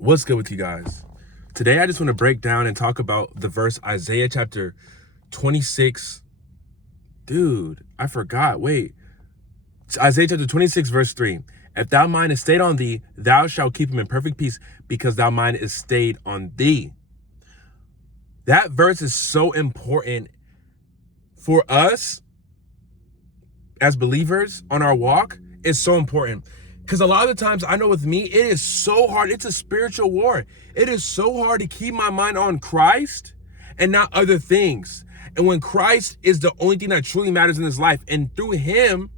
What's good with you guys? Today I just want to break down and talk about the verse Isaiah chapter 26. Dude, I forgot. Wait. It's Isaiah chapter 26 verse 3. If thou mind is stayed on thee, thou shalt keep him in perfect peace, because thou mind is stayed on thee. That verse is so important for us as believers on our walk. It's so important. Because a lot of the times, I know with me, it is so hard. It's a spiritual war. It is so hard to keep my mind on Christ and not other things. And when Christ is the only thing that truly matters in this life, and through him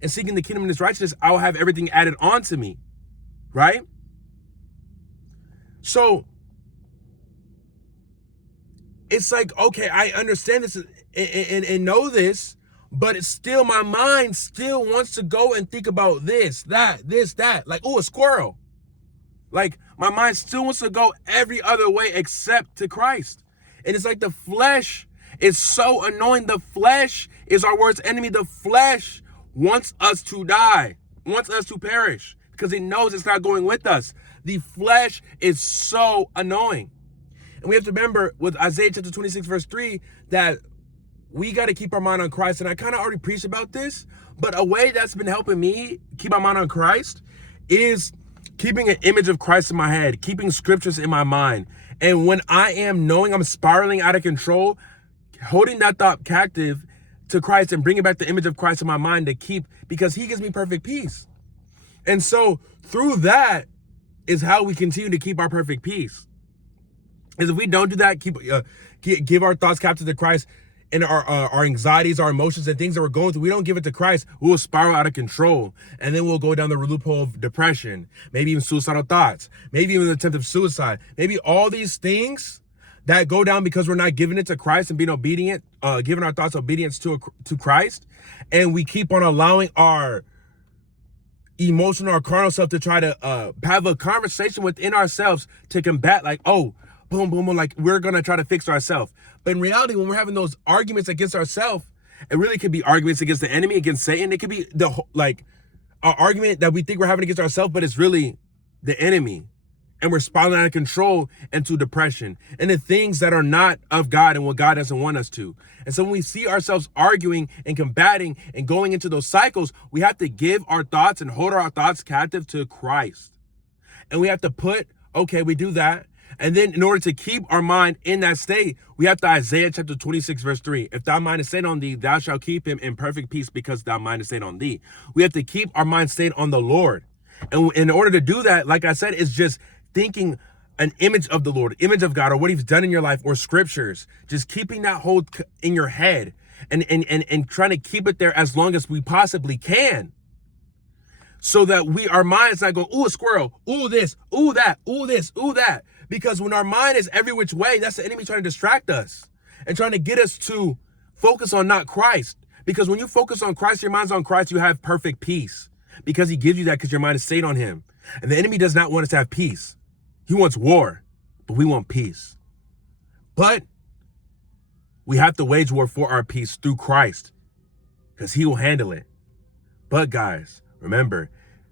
and seeking the kingdom and his righteousness, I will have everything added on to me, right? So it's like, okay, I understand this and know this, but it's still, my mind still wants to go and think about this, that. Like, oh, a squirrel. Like, my mind still wants to go every other way except to Christ. And it's like the flesh is so annoying. The flesh is our worst enemy. The flesh wants us to die, wants us to perish, because it knows it's not going with us. The flesh is so annoying. And we have to remember with Isaiah chapter 26, verse 3, that we got to keep our mind on Christ. And I kind of already preached about this, but a way that's been helping me keep my mind on Christ is keeping an image of Christ in my head, keeping scriptures in my mind. And when I am knowing I'm spiraling out of control, holding that thought captive to Christ and bringing back the image of Christ in my mind to keep, because he gives me perfect peace. And so through that is how we continue to keep our perfect peace. Is if we don't do that, give our thoughts captive to Christ, and our anxieties, our emotions, and things that we're going through, we don't give it to Christ, we will spiral out of control. And then we'll go down the loophole of depression, maybe even suicidal thoughts, maybe even the attempt of suicide. Maybe all these things that go down because we're not giving it to Christ and being obedient, giving our thoughts obedience to Christ. And we keep on allowing our emotional or carnal self to try to have a conversation within ourselves to combat, like, oh, boom, boom, boom, like we're going to try to fix ourselves. But in reality, when we're having those arguments against ourselves, it really could be arguments against the enemy, against Satan. It could be an argument that we think we're having against ourselves, but it's really the enemy. And we're spiraling out of control into depression and the things that are not of God and what God doesn't want us to. And so when we see ourselves arguing and combating and going into those cycles, we have to give our thoughts and hold our thoughts captive to Christ. And we have to we do that. And then in order to keep our mind in that state, we have to Isaiah chapter 26, verse 3. If thy mind is stayed on thee, thou shalt keep him in perfect peace, because thy mind is stayed on thee. We have to keep our mind stayed on the Lord. And in order to do that, like I said, is just thinking an image of the Lord, image of God, or what he's done in your life, or scriptures. Just keeping that hold in your head and trying to keep it there as long as we possibly can. So that our mind's not going, ooh, a squirrel, ooh, this, ooh, that, ooh, this, ooh, that. Because when our mind is every which way, that's the enemy trying to distract us and trying to get us to focus on not Christ. Because when you focus on Christ, your mind's on Christ, you have perfect peace. Because he gives you that, because your mind is stayed on him. And the enemy does not want us to have peace. He wants war, but we want peace. But we have to wage war for our peace through Christ, because he will handle it. But guys, remember,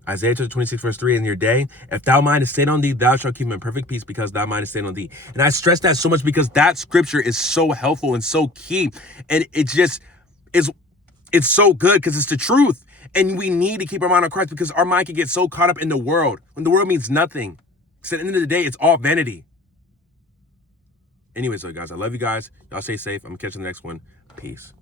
Isaiah 26, verse 3, in your day, if thou mind is stayed on thee, thou shalt keep him in perfect peace, because thy mind is stayed on thee. And I stress that so much because that scripture is so helpful and so key. And it just it's so good because it's the truth. And we need to keep our mind on Christ, because our mind can get so caught up in the world when the world means nothing. Because at the end of the day, it's all vanity. Anyways, guys, I love you guys. Y'all stay safe. I'm going to catch you in the next one. Peace.